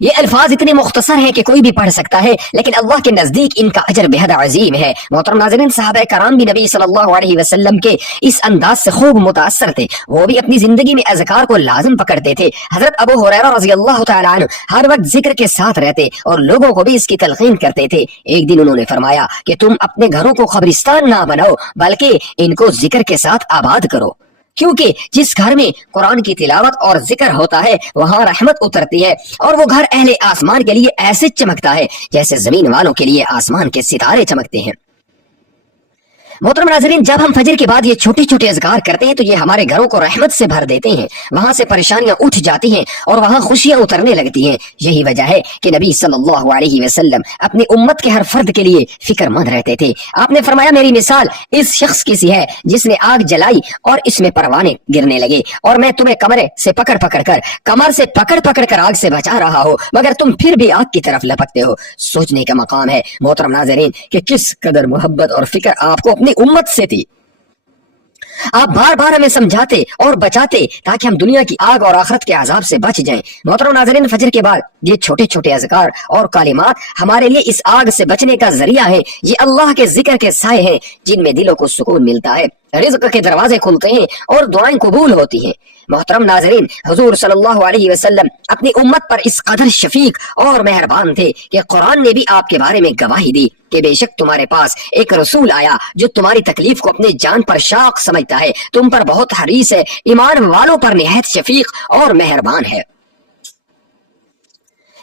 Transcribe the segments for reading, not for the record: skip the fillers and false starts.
یہ الفاظ اتنے مختصر ہیں کہ کوئی بھی پڑھ سکتا ہے، لیکن اللہ کے نزدیک ان کا اجر بے حد عظیم ہے۔ محترم ناظرین، صحابہ کرام بھی نبی صلی اللہ علیہ وسلم کے اس انداز سے خوب متاثر تھے، وہ بھی اپنی زندگی میں اذکار کو لازم پکڑتے تھے۔ حضرت ابو ہریرہ رضی اللہ تعالیٰ عنہ ہر وقت ذکر کے ساتھ رہتے اور لوگوں کو بھی اس کی تلقین کرتے تھے۔ ایک دن انہوں نے فرمایا کہ تم اپنے گھروں کو قبرستان نہ بناؤ، بلکہ ان کو ذکر کے ساتھ آباد کرو، کیونکہ جس گھر میں قرآن کی تلاوت اور ذکر ہوتا ہے وہاں رحمت اترتی ہے، اور وہ گھر اہل آسمان کے لیے ایسے چمکتا ہے جیسے زمین والوں کے لیے آسمان کے ستارے چمکتے ہیں۔ محترم ناظرین، جب ہم فجر کے بعد یہ چھوٹے چھوٹے اذکار کرتے ہیں تو یہ ہمارے گھروں کو رحمت سے بھر دیتے ہیں، وہاں سے پریشانیاں اٹھ جاتی ہیں اور وہاں خوشیاں اترنے لگتی ہیں۔ یہی وجہ ہے کہ نبی صلی اللہ علیہ وسلم اپنی امت کے ہر فرد کے لیے فکر مند رہتے تھے۔ آپ نے فرمایا، میری مثال اس شخص کی سی ہے جس نے آگ جلائی اور اس میں پروانے گرنے لگے، اور میں تمہیں کمر سے پکڑ پکڑ کر آگ سے بچا رہا ہوں، مگر تم پھر بھی آگ کی طرف لپکتے ہو۔ سوچنے کا مقام ہے محترم ناظرین کہ کس قدر محبت اور فکر آپ کو اپنی امت سے تھی۔ آپ بار بار ہمیں سمجھاتے اور بچاتے تاکہ ہم دنیا کی آگ اور آخرت کے عذاب سے بچ جائیں۔ محترم ناظرین، فجر کے بعد یہ چھوٹے چھوٹے اذکار اور کلمات ہمارے لیے اس آگ سے بچنے کا ذریعہ ہے۔ یہ اللہ کے ذکر کے سائے ہیں جن میں دلوں کو سکون ملتا ہے، رزق کے دروازے کھلتے ہیں اور دعائیں قبول ہوتی ہیں۔ محترم ناظرین، حضور صلی اللہ علیہ وسلم اپنی امت پر اس قدر شفیق اور مہربان تھے کہ قرآن نے بھی آپ کے بارے میں گواہی دی کہ بے شک تمہارے پاس ایک رسول آیا جو تمہاری تکلیف کو اپنے جان پر شاق سمجھتا ہے، تم پر بہت حریص ہے، ایمان والوں پر نہایت شفیق اور مہربان ہے۔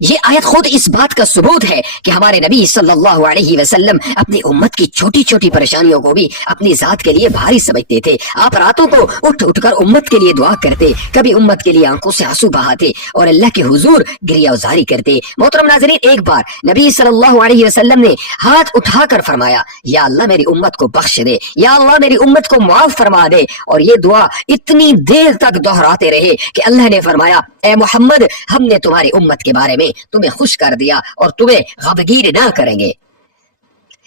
یہ آیت خود اس بات کا ثبوت ہے کہ ہمارے نبی صلی اللہ علیہ وسلم اپنی امت کی چھوٹی چھوٹی پریشانیوں کو بھی اپنی ذات کے لیے بھاری سمجھتے تھے۔ آپ راتوں کو اٹھ کر امت کے لیے دعا کرتے، کبھی امت کے لیے آنکھوں سے آنسو بہاتے اور اللہ کے حضور گریہ وزاری کرتے۔ محترم ناظرین، ایک بار نبی صلی اللہ علیہ وسلم نے ہاتھ اٹھا کر فرمایا، یا اللہ میری امت کو بخش دے، یا اللہ میری امت کو معاف فرما دے، اور یہ دعا اتنی دیر تک دہراتے رہے کہ اللہ نے فرمایا، اے محمد، ہم نے تمہاری امت کے بارے میں تمہیں خوش کر دیا اور تمہیں غمگین نہ کریں گے۔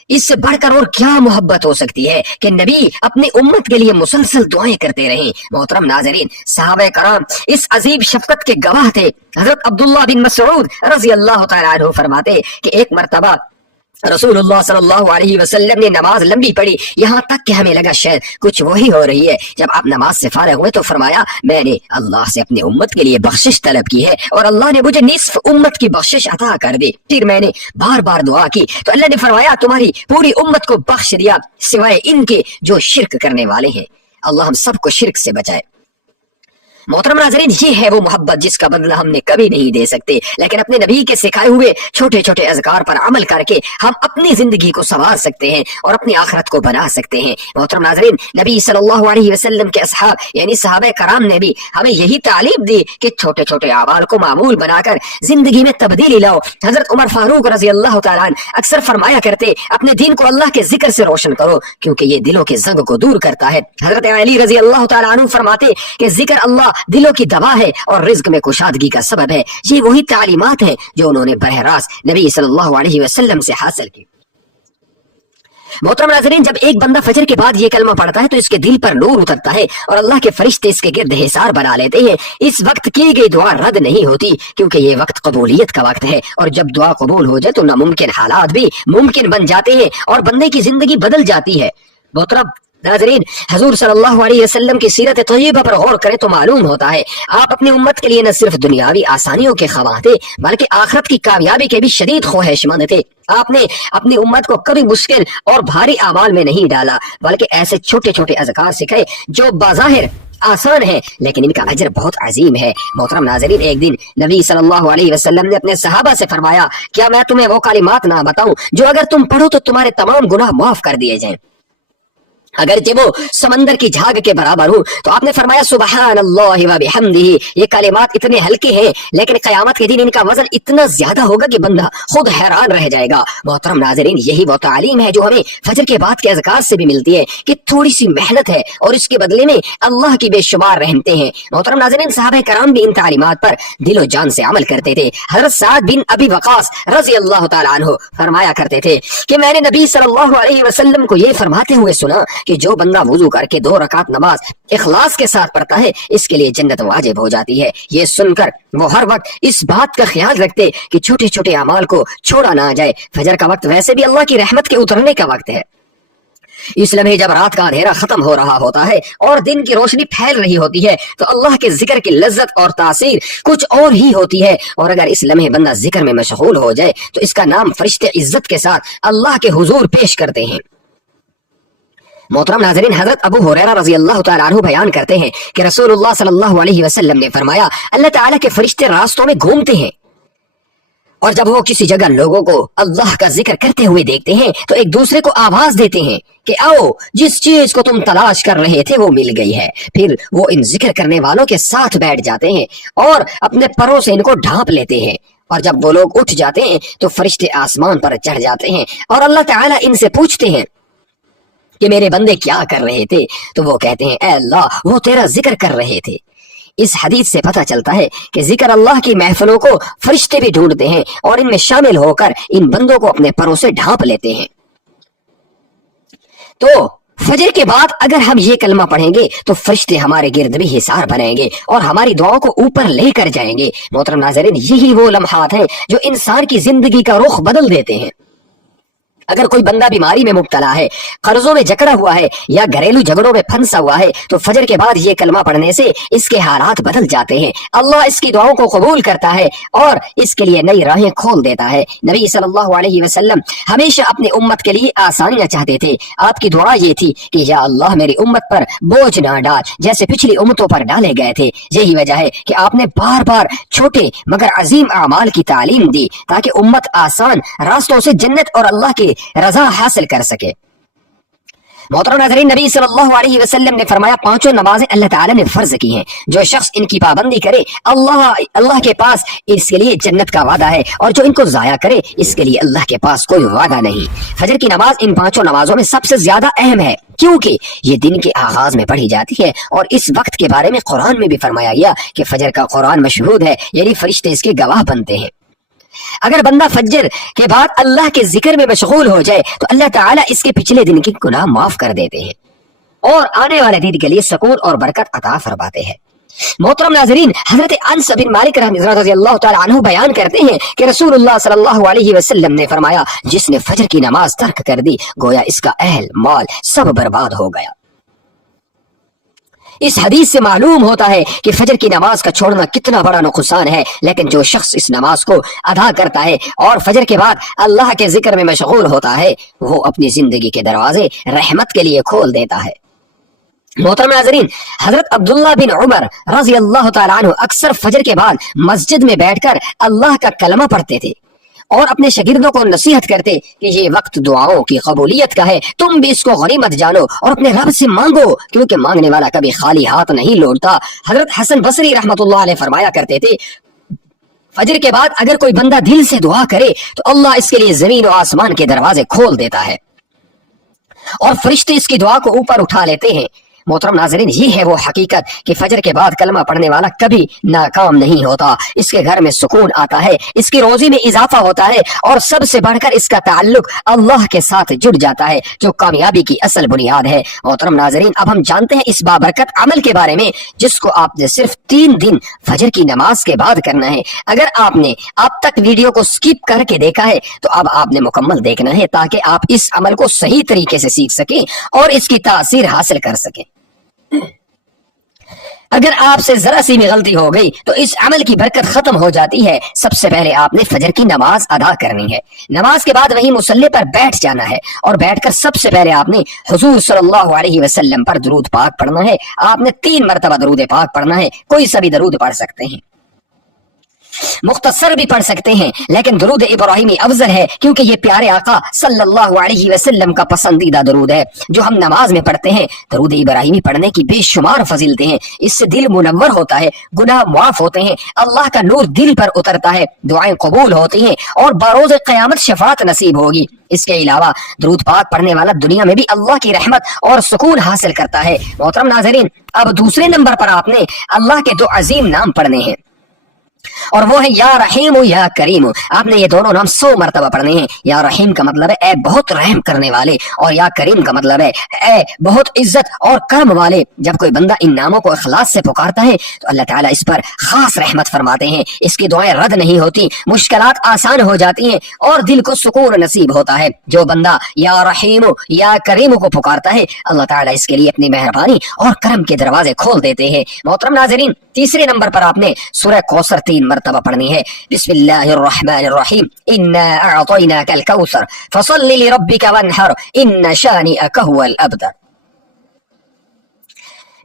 اس سے بڑھ کر اور کیا محبت ہو سکتی ہے کہ نبی اپنی امت کے لیے مسلسل دعائیں کرتے رہیں۔ محترم ناظرین، صحابہ کرام اس عظیم شفقت کے گواہ تھے۔ حضرت عبداللہ بن مسعود رضی اللہ تعالیٰ عنہ فرماتے کہ ایک مرتبہ رسول اللہ صلی اللہ علیہ وسلم نے نماز لمبی پڑھی، یہاں تک کہ ہمیں لگا شاید کچھ وہی ہو رہی ہے۔ جب آپ نماز سے فارغ ہوئے تو فرمایا، میں نے اللہ سے اپنی امت کے لیے بخشش طلب کی ہے اور اللہ نے مجھے نصف امت کی بخشش عطا کر دی۔ پھر میں نے بار بار دعا کی تو اللہ نے فرمایا، تمہاری پوری امت کو بخش دیا سوائے ان کے جو شرک کرنے والے ہیں۔ اللہ ہم سب کو شرک سے بچائے۔ محترم ناظرین، یہ ہے وہ محبت جس کا بدلہ ہم نے کبھی نہیں دے سکتے، لیکن اپنے نبی کے سکھائے ہوئے چھوٹے چھوٹے اذکار پر عمل کر کے ہم اپنی زندگی کو سنوار سکتے ہیں اور اپنی آخرت کو بنا سکتے ہیں۔ محترم ناظرین، نبی صلی اللہ علیہ وسلم کے اصحاب یعنی صحابہ کرام نے بھی ہمیں یہی تعلیم دی کہ چھوٹے چھوٹے اعمال کو معمول بنا کر زندگی میں تبدیلی لاؤ۔ حضرت عمر فاروق رضی اللہ تعالیٰ عنہ اکثر فرمایا کرتے، اپنے دین کو اللہ کے ذکر سے روشن کرو کیونکہ یہ دلوں کے زنگ کو دور کرتا ہے۔ حضرت علی رضی اللہ تعالیٰ عنہ فرماتے کہ ذکر اللہ دلوں کی دوا ہے اور رزق میں کشادگی کا سبب ہے۔ یہ وہی تعلیمات ہیں جو انہوں نے براہ راست نبی صلی اللہ علیہ وسلم سے حاصل کی۔ محترم ناظرین، جب ایک بندہ فجر کے بعد یہ کلمہ پڑھتا ہے تو اس کے دل پر نور اترتا ہے اور اللہ کے فرشتے اس کے گرد حصار بنا لیتے ہیں۔ اس وقت کی گئی دعا رد نہیں ہوتی کیونکہ یہ وقت قبولیت کا وقت ہے، اور جب دعا قبول ہو جائے تو ناممکن حالات بھی ممکن بن جاتے ہیں اور بندے کی زندگی بدل جاتی ہے۔ محترم ناظرین، حضور صلی اللہ علیہ وسلم کی سیرت طیبہ پر غور کریں تو معلوم ہوتا ہے آپ اپنی امت کے لیے نہ صرف دنیاوی آسانیوں کے خواہاں تھے بلکہ آخرت کی کامیابی کے بھی شدید خواہش مند تھے۔ آپ نے اپنی امت کو کبھی مشکل اور بھاری اعمال میں نہیں ڈالا بلکہ ایسے چھوٹے چھوٹے اذکار سکھائے جو بظاہر آسان ہے لیکن ان کا اجر بہت عظیم ہے۔ محترم ناظرین، ایک دن نبی صلی اللہ علیہ وسلم نے اپنے صحابہ سے فرمایا، کیا میں تمہیں وہ کلمات نہ بتاؤں جو اگر تم پڑھو تو تمہارے تمام گناہ معاف کر دیے جائیں، اگرچہ وہ سمندر کی جھاگ کے برابر ہوں؟ تو آپ نے فرمایا، سبحان اللہ و بحمدہ۔ یہ کلمات اتنے ہلکے ہیں لیکن قیامت کے دن ان کا وزن اتنا زیادہ ہوگا کہ بندہ خود حیران رہ جائے گا۔ محترم ناظرین، یہی وہ تعلیم ہے جو ہمیں فجر کے بعد کے اذکار سے بھی ملتی ہے کہ تھوڑی سی محنت ہے اور اس کے بدلے میں اللہ کی بے شمار رحمتیں ہیں۔ محترم ناظرین، صحابہ کرام بھی ان تعلیمات پر دل و جان سے عمل کرتے تھے۔ حضرت سعد بن ابی وقاص رضی اللہ تعالیٰ عنہ فرمایا کرتے تھے کہ میں نے نبی صلی اللہ علیہ وسلم کو یہ فرماتے ہوئے سنا، کہ جو بندہ وضو کر کے 2 رکعت نماز اخلاص کے ساتھ پڑھتا ہے اس کے لیے جنت واجب ہو جاتی ہے۔ یہ سن کر وہ ہر وقت اس بات کا خیال رکھتے کہ چھوٹے چھوٹے اعمال کو چھوڑا نہ جائے۔ فجر کا وقت ویسے بھی اللہ کی رحمت کے اترنے کا وقت ہے۔ اس لمحے جب رات کا اندھیرا ختم ہو رہا ہوتا ہے اور دن کی روشنی پھیل رہی ہوتی ہے تو اللہ کے ذکر کی لذت اور تاثیر کچھ اور ہی ہوتی ہے، اور اگر اس لمحے بندہ ذکر میں مشغول ہو جائے تو اس کا نام فرشتے عزت کے ساتھ اللہ کے حضور پیش کرتے ہیں۔ محترم ناظرین، حضرت ابو ہریرہ رضی اللہ تعالیٰ عنہ بیان کرتے ہیں کہ رسول اللہ صلی اللہ علیہ وسلم نے فرمایا، اللہ تعالیٰ کے فرشتے راستوں میں گھومتے ہیں اور جب وہ کسی جگہ لوگوں کو اللہ کا ذکر کرتے ہوئے دیکھتے ہیں تو ایک دوسرے کو آواز دیتے ہیں کہ آؤ، جس چیز کو تم تلاش کر رہے تھے وہ مل گئی ہے۔ پھر وہ ان ذکر کرنے والوں کے ساتھ بیٹھ جاتے ہیں اور اپنے پروں سے ان کو ڈھانپ لیتے ہیں، اور جب وہ لوگ اٹھ جاتے ہیں تو فرشتے آسمان پر چڑھ جاتے ہیں اور اللہ تعالیٰ ان سے پوچھتے ہیں کہ میرے بندے کیا کر رہے تھے؟ تو وہ کہتے ہیں، اے اللہ، وہ تیرا ذکر کر رہے تھے۔ اس حدیث سے پتہ چلتا ہے کہ ذکر اللہ کی محفلوں کو فرشتے بھی ڈھونڈتے ہیں اور ان میں شامل ہو کر ان بندوں کو اپنے پروں سے ڈھانپ لیتے ہیں۔ تو فجر کے بعد اگر ہم یہ کلمہ پڑھیں گے تو فرشتے ہمارے گرد بھی حصار بنائیں گے اور ہماری دعاؤں کو اوپر لے کر جائیں گے۔ محترم ناظرین، یہی وہ لمحات ہیں جو انسان کی زندگی کا رخ بدل دیتے ہیں۔ اگر کوئی بندہ بیماری میں مبتلا ہے، قرضوں میں جکڑا ہوا ہے یا گھریلو جھگڑوں میں پھنسا ہوا ہے تو فجر کے بعد یہ کلمہ پڑھنے سے اس کے حالات بدل جاتے ہیں۔ اللہ اس کی دعاؤں کو قبول کرتا ہے اور اس کے لیے نئی راہیں کھول دیتا ہے۔ نبی صلی اللہ علیہ وسلم ہمیشہ اپنے امت کے لیے آسانیاں چاہتے تھے۔ آپ کی دعا یہ تھی کہ یا اللہ، میری امت پر بوجھ نہ ڈال جیسے پچھلی امتوں پر ڈالے گئے تھے۔ یہی وجہ ہے کہ آپ نے بار بار چھوٹے مگر عظیم اعمال کی تعلیم دی تاکہ امت آسان راستوں سے جنت اور اللہ کی رضا حاصل کر سکے۔ محترم ناظرین، نبی صلی اللہ علیہ وسلم نے فرمایا، 5 نمازیں اللہ تعالی نے فرض کی ہیں، جو شخص ان کی پابندی کرے اللہ کے پاس اس کے لیے جنت کا وعدہ ہے، اور جو ان کو ضائع کرے اس کے لیے اللہ کے پاس کوئی وعدہ نہیں۔ فجر کی نماز ان 5 نمازوں میں سب سے زیادہ اہم ہے کیونکہ یہ دن کے آغاز میں پڑھی جاتی ہے، اور اس وقت کے بارے میں قرآن میں بھی فرمایا گیا کہ فجر کا قرآن مشہود ہے، یعنی فرشتے اس کے گواہ بنتے ہیں۔ اگر بندہ فجر کے بعد اللہ کے ذکر میں مشغول ہو جائے تو اللہ تعالیٰ اس کے پچھلے دن کی گناہ معاف کر دیتے ہیں اور آنے والے دن کے لیے سکون اور برکت عطا فرماتے ہیں۔ محترم ناظرین، حضرت انس بن مالک رضی اللہ تعالیٰ عنہ بیان کرتے ہیں کہ رسول اللہ صلی اللہ علیہ وسلم نے فرمایا، جس نے فجر کی نماز ترک کر دی گویا اس کا اہل مال سب برباد ہو گیا۔ اس حدیث سے معلوم ہوتا ہے کہ فجر کی نماز کا چھوڑنا کتنا بڑا نقصان ہے، لیکن جو شخص اس نماز کو ادا کرتا ہے اور فجر کے بعد اللہ کے ذکر میں مشغول ہوتا ہے وہ اپنی زندگی کے دروازے رحمت کے لیے کھول دیتا ہے۔ محترم ناظرین، حضرت عبداللہ بن عمر رضی اللہ تعالیٰ عنہ اکثر فجر کے بعد مسجد میں بیٹھ کر اللہ کا کلمہ پڑھتے تھے اور اپنے شاگردوں کو نصیحت کرتے کہ یہ وقت دعاؤں کی قبولیت کا ہے، تم بھی اس کو غنیمت جانو اور اپنے رب سے مانگو کیونکہ مانگنے والا کبھی خالی ہاتھ نہیں لوٹتا۔ حضرت حسن بصری رحمت اللہ علیہ فرمایا کرتے تھے، فجر کے بعد اگر کوئی بندہ دل سے دعا کرے تو اللہ اس کے لیے زمین و آسمان کے دروازے کھول دیتا ہے اور فرشتے اس کی دعا کو اوپر اٹھا لیتے ہیں۔ محترم ناظرین، یہ ہے وہ حقیقت کہ فجر کے بعد کلمہ پڑھنے والا کبھی ناکام نہیں ہوتا، اس کے گھر میں سکون آتا ہے، اس کی روزی میں اضافہ ہوتا ہے اور سب سے بڑھ کر اس کا تعلق اللہ کے ساتھ جڑ جاتا ہے جو کامیابی کی اصل بنیاد ہے۔ محترم ناظرین، اب ہم جانتے ہیں اس بابرکت عمل کے بارے میں جس کو آپ نے صرف 3 دن فجر کی نماز کے بعد کرنا ہے۔ اگر آپ نے اب تک ویڈیو کو سکپ کر کے دیکھا ہے تو اب آپ نے مکمل دیکھنا ہے تاکہ آپ اس عمل کو صحیح طریقے سے سیکھ سکیں اور اس کی تاثیر حاصل کر سکیں۔ اگر آپ سے ذرا سی بھی غلطی ہو گئی تو اس عمل کی برکت ختم ہو جاتی ہے۔ سب سے پہلے آپ نے فجر کی نماز ادا کرنی ہے، نماز کے بعد وہیں مصلی پر بیٹھ جانا ہے اور بیٹھ کر سب سے پہلے آپ نے حضور صلی اللہ علیہ وسلم پر درود پاک پڑھنا ہے۔ آپ نے 3 مرتبہ درود پاک پڑھنا ہے، کوئی سا بھی درود پڑھ سکتے ہیں، مختصر بھی پڑھ سکتے ہیں، لیکن درود ابراہیمی افضل ہے کیونکہ یہ پیارے آقا صلی اللہ علیہ وسلم کا پسندیدہ درود ہے جو ہم نماز میں پڑھتے ہیں۔ درود ابراہیمی پڑھنے کی بے شمار فضیلتیں ہیں، اس سے دل منور ہوتا ہے، گناہ معاف ہوتے ہیں، اللہ کا نور دل پر اترتا ہے، دعائیں قبول ہوتی ہیں اور بروز قیامت شفاعت نصیب ہوگی۔ اس کے علاوہ درود پاک پڑھنے والا دنیا میں بھی اللہ کی رحمت اور سکون حاصل کرتا ہے۔ محترم ناظرین، اب دوسرے نمبر پر آپ نے اللہ کے 2 عظیم نام پڑھنے ہیں۔ اور وہ ہے یا رحیم یا کریم. آپ نے یہ دونوں نام 100 مرتبہ پڑھنے ہیں. یا رحیم کا مطلب ہے اے بہت رحم کرنے والے, اور یا کریم کا مطلب ہے اے بہت عزت اور کرم والے. جب کوئی بندہ ان ناموں کو اخلاص سے پکارتا ہے تو اللہ تعالیٰ اس پر خاص رحمت فرماتے ہیں, اس کی دعائیں رد نہیں ہوتی, مشکلات آسان ہو جاتی ہیں اور دل کو سکون نصیب ہوتا ہے. جو بندہ یا رحیم یا کریم کو پکارتا ہے اللہ تعالیٰ اس کے لیے اپنی مہربانی اور کرم کے دروازے کھول دیتے ہیں. محترم ناظرین, تیسرے نمبر پر آپ نے سورہ کوثر 3 مرتبہ پڑھنی ہے. بسم اللہ الرحمن الرحیم. انا اعطیناک الکوثر فصل لربک وانحر ان شانئک هو الابتر.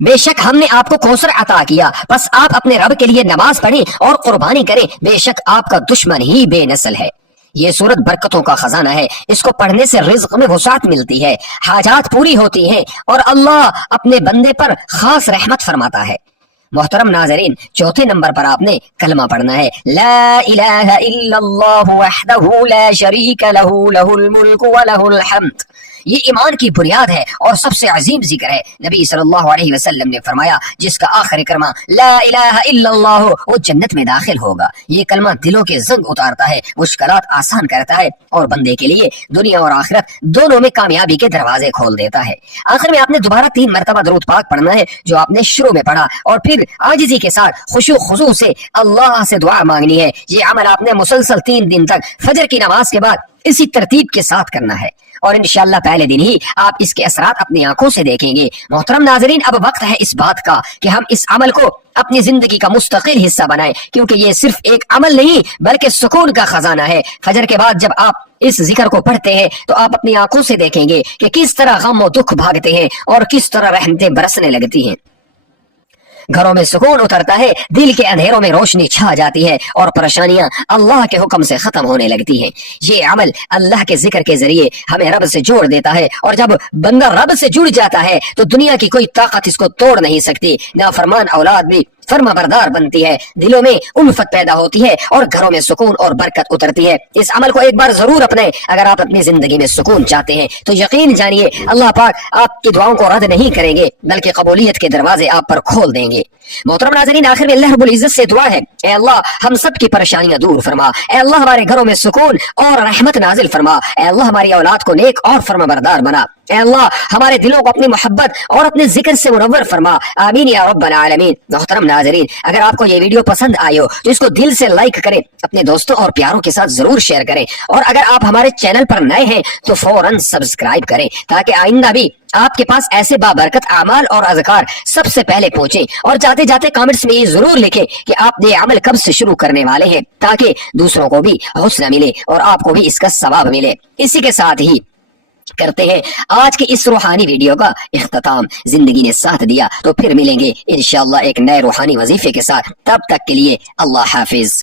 بے شک ہم نے آپ کو کوثر عطا کیا, بس آپ اپنے رب کے لیے نماز پڑھیں اور قربانی کریں, بے شک آپ کا دشمن ہی بے نسل ہے. یہ سورت برکتوں کا خزانہ ہے, اس کو پڑھنے سے رزق میں وسعت ملتی ہے, حاجات پوری ہوتی ہیں اور اللہ اپنے بندے پر خاص رحمت فرماتا ہے. محترم ناظرین, چوتھے نمبر پر آپ نے کلمہ پڑھنا ہے لا الہ الا اللہ وحدہ لا شریک لہ لہ الملک ولہ الحمد. یہ ایمان کی بنیاد ہے اور سب سے عظیم ذکر ہے. نبی صلی اللہ علیہ وسلم نے فرمایا جس کا آخری کلمہ لا الہ الا اللہ وہ جنت میں داخل ہوگا. یہ کلمہ دلوں کے زنگ اتارتا ہے, مشکلات آسان کرتا ہے اور بندے کے لیے دنیا اور آخرت دونوں میں کامیابی کے دروازے کھول دیتا ہے. آخر میں آپ نے دوبارہ 3 مرتبہ درود پاک پڑھنا ہے جو آپ نے شروع میں پڑھا, اور پھر عاجزی کے ساتھ خشوع خضوع سے اللہ سے دعا مانگنی ہے. یہ عمل آپ نے مسلسل 3 دن تک فجر کی نماز کے بعد اسی ترتیب کے ساتھ کرنا ہے, اور انشاءاللہ پہلے دن ہی آپ اس کے اثرات اپنی آنکھوں سے دیکھیں گے. محترم ناظرین, اب وقت ہے اس بات کا کہ ہم اس عمل کو اپنی زندگی کا مستقل حصہ بنائیں, کیونکہ یہ صرف ایک عمل نہیں بلکہ سکون کا خزانہ ہے. فجر کے بعد جب آپ اس ذکر کو پڑھتے ہیں تو آپ اپنی آنکھوں سے دیکھیں گے کہ کس طرح غم و دکھ بھاگتے ہیں اور کس طرح رحمتیں برسنے لگتی ہیں. گھروں میں سکون اترتا ہے, دل کے اندھیروں میں روشنی چھا جاتی ہے اور پریشانیاں اللہ کے حکم سے ختم ہونے لگتی ہیں. یہ عمل اللہ کے ذکر کے ذریعے ہمیں رب سے جوڑ دیتا ہے, اور جب بندہ رب سے جڑ جاتا ہے تو دنیا کی کوئی طاقت اس کو توڑ نہیں سکتی. نافرمان اولاد بھی فرما بردار بنتی ہے, دلوں میں الفت پیدا ہوتی ہے اور گھروں میں سکون اور برکت اترتی ہے. اس عمل کو ایک بار ضرور اپنائیں. اگر آپ اپنی زندگی میں سکون چاہتے ہیں تو یقین جانیے اللہ پاک آپ کی دعاؤں کو رد نہیں کریں گے بلکہ قبولیت کے دروازے آپ پر کھول دیں گے. محترم ناظرین, آخر میں اللہ رب العزت سے دعا ہے اے اللہ ہم سب کی پریشانیاں دور فرما, اے اللہ ہمارے گھروں میں سکون اور رحمت نازل فرما, اے اللہ ہماری اولاد کو نیک اور فرما بردار بنا, اے اللہ ہمارے دلوں کو اپنی محبت اور اپنے ذکر سے منور فرما, آمین یا رب العالمین. محترم ناظرین, اگر آپ کو یہ ویڈیو پسند آئی ہو تو اس کو دل سے لائک کریں, اپنے دوستوں اور پیاروں کے ساتھ ضرور شیئر کریں, اور اگر آپ ہمارے چینل پر نئے ہیں تو فوراً سبسکرائب کریں تاکہ آئندہ بھی آپ کے پاس ایسے بابرکت اعمال اور اذکار سب سے پہلے پہنچیں. اور جاتے جاتے کامنٹس میں یہ ضرور لکھیں کہ آپ نے عمل کب سے شروع کرنے والے ہیں تاکہ دوسروں کو بھی حوصلہ ملے اور آپ کو بھی اس کا ثواب ملے. اسی کے ساتھ ہی کرتے ہیں آج کی اس روحانی ویڈیو کا اختتام. زندگی نے ساتھ دیا تو پھر ملیں گے انشاءاللہ ایک نئے روحانی وظیفے کے ساتھ. تب تک کے لیے اللہ حافظ.